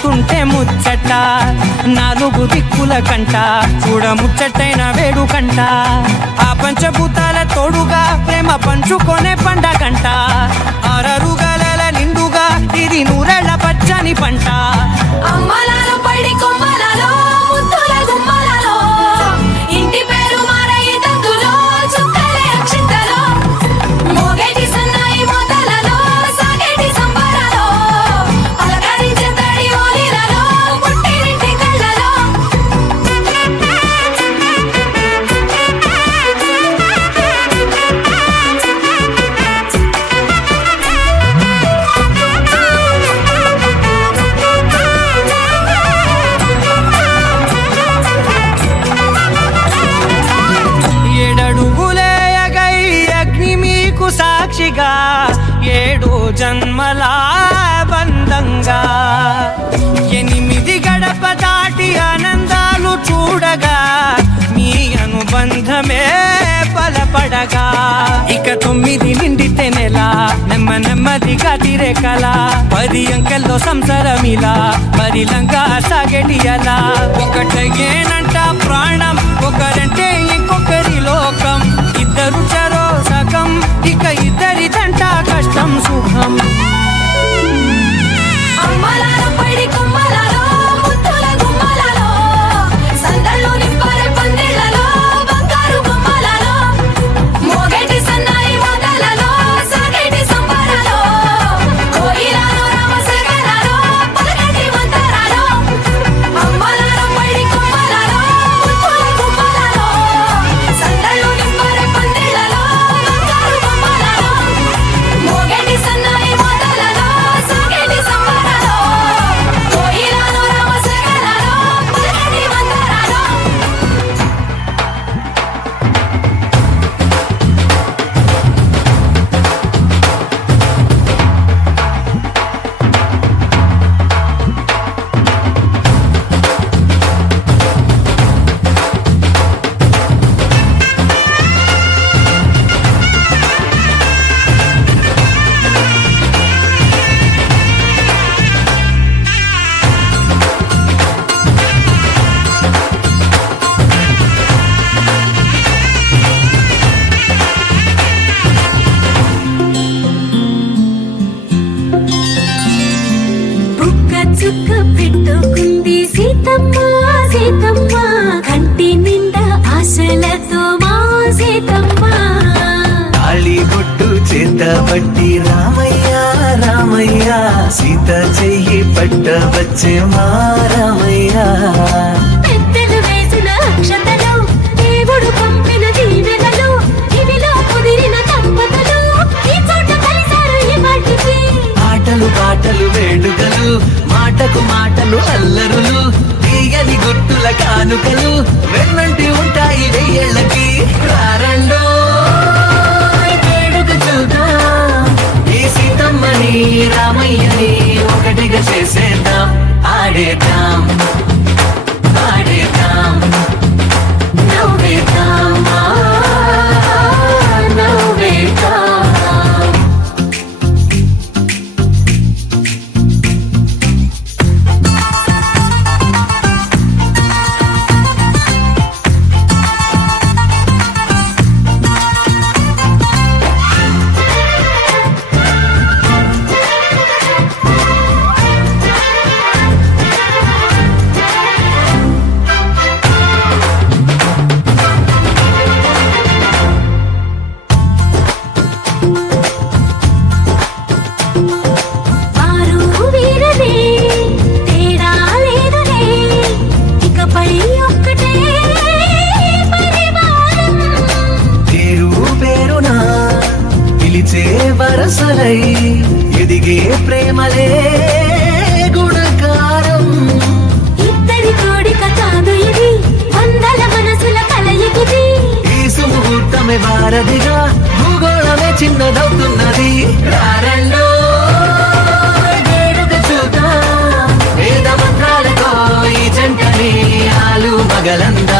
చూస్తుంటే ముచ్చట. నాలుగు దిక్కుల కంట. చూడ ముచ్చటైన వేడు కంట. ఆ పంచభూతాల తోడుగా ప్రేమ పంచుకొనే పండ కంట ఆరరుగల నిండుగా ఇది నూరెళ్ళ పచ్చని పంట. అమ్మల పడగా. ఇక తొమ్మిది నిండితే నెల నెమ్మ నెమ్మదిగా తిరే కల పది అంకెల్లో సంసారమిలా మరి లంకా సాగేటి అలా. ఒకటేనంట ప్రాణం ఒకరంటే ఇంకొకరి లోకం. ఇద్దరు చరో సగం ఇక ఇద్దరిదంట కష్టం సుఖం. పట్టబట్టి రామయ్య రామయ్య సీత చెయ్యి పట్టవచ్చే మా రామయ్య. పెద్దలు వేసిన అక్షతలు దేవుడు పంపిన దీవెనలు ఇవిలో కుదిరిన దంపతులు ఈ చోట కలిశారు ఈ వాటికి ఆటలు పాటలు వేడుకలు మాటకు మాటలు అల్లరులు తీయని గుర్తుల కానుకలు వెన్నంటి ఉంటాయి వెయ్యేళ్ళకి రారండో వరసలై ఎదిగే ప్రేమలే గుణకారం. ఇద్దరి కోడిక కాదు ఇది వందల మనసుల కలయికిది ఈ సుముహూర్తమే వారధిగా భూగోళమే చిన్నదవుతున్నది. రారండో చూద్దాం. వేద మంత్రాలతో ఈ జంటని ఆలు మగలందా.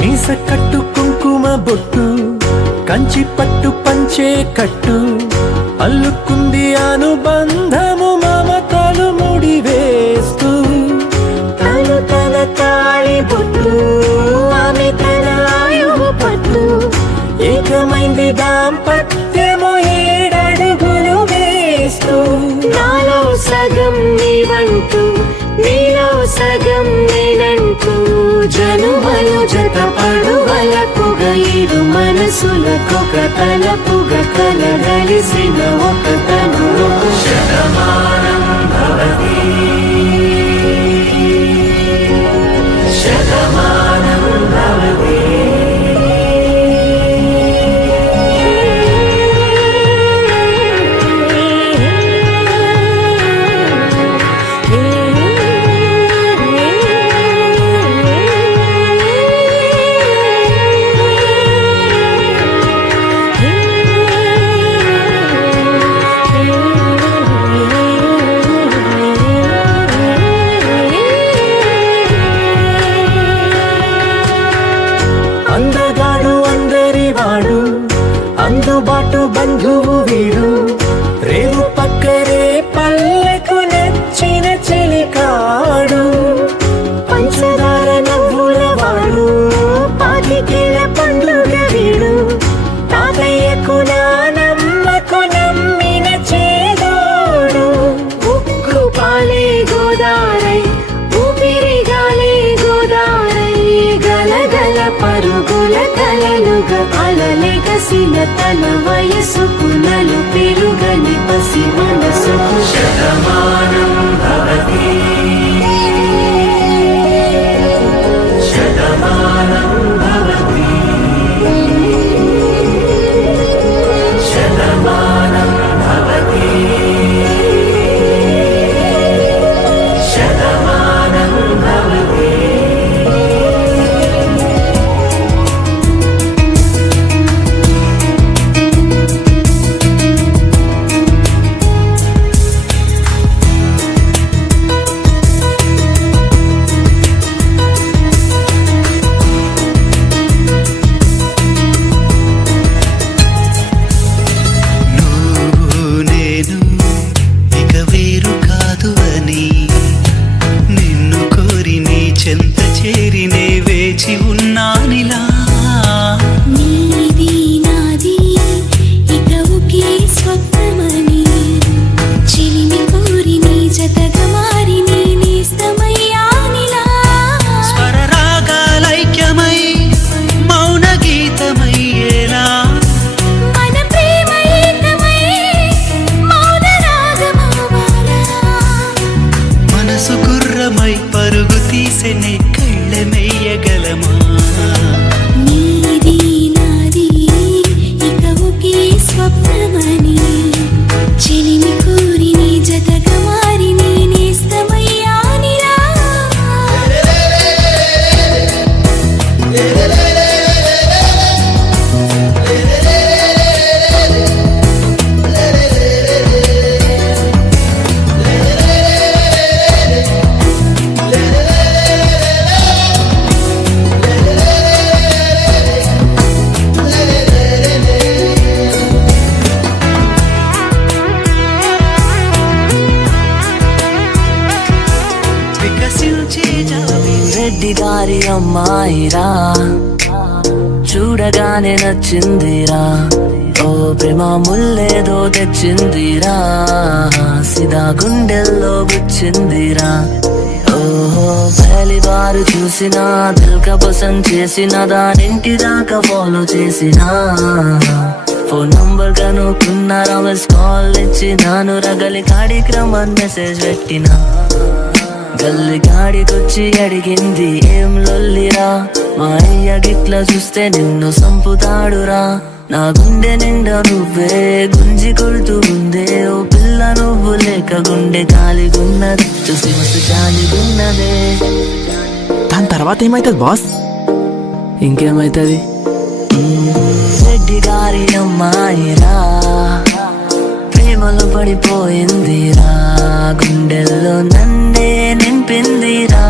మీస కట్టు కుంకుమ బొట్టు కంచి పట్టు పంచే కట్టు. అల్లుకుంది అనుబంధము మమతలు ముడివేస్తూ. తను తన తాళి బొట్టు ఆమె తన ఆయువు పట్టు. ఏకమైంది దాంపత్యము ఏడడుగులు వేస్తూ. నాలో సగం నీవంటూ నీలో సగం నేనంటూ జనుమలు జత పడువలకుగ ఇరు మనసులకొక తలపుగ ولك الهالسين وقد అలలెగసిన తన వయసుకు నలు పెరుగని పసి మనసుకు. శతమానం భవతి. జాబి రెడ్డి అమ్మాయిరా. చూడగానే నచ్చిందిరా. ఓ ప్రేమ ముల్లేదో తెచ్చిందిరా. సిదా గుండెల్లో గుచ్చిందిరా. ఓహో పహలి బారు చూసినా దిల్క పసంద్ చేసిన దానింటి దాకా ఫాలో చేసినా. ఫోన్ నంబర్ కనుక్కున్నారా మిస్ కాల్ ఇచ్చినాను రగలి కార్యక్రమం మెసేజ్ పెట్టినా. గల్లి గాడికొచ్చి అడిగింది ఏం లొల్లిరా? మా అయ్య గిట్ల చూస్తే నిన్ను సంపుతాడురా. నా గుండె నిండా నువ్వే గుంజి కొడుతూ ఉందే. ఓ పిల్ల నువ్వు లేక గుండె కాలిగున్నది చూసి మస్తు జాలిగున్నదే దాని తర్వాత ఏమైతుంది బాస్? ఇంకేమైతుంది? రెడ్డి గారి అమ్మాయిరా ప్రేమలో పడిపోయిందిరా గుండెల్లో నన్నే నింపిందిరా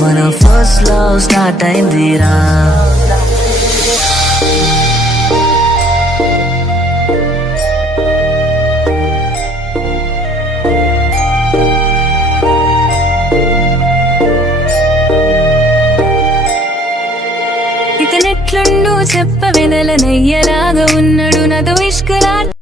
మన ఫస్ట్ లవ్ స్టార్ట్ అయిందిరా ఇతనెట్లుండు చెప్ప వెనల నెయ్యలాగా ఉన్నాడు నాతో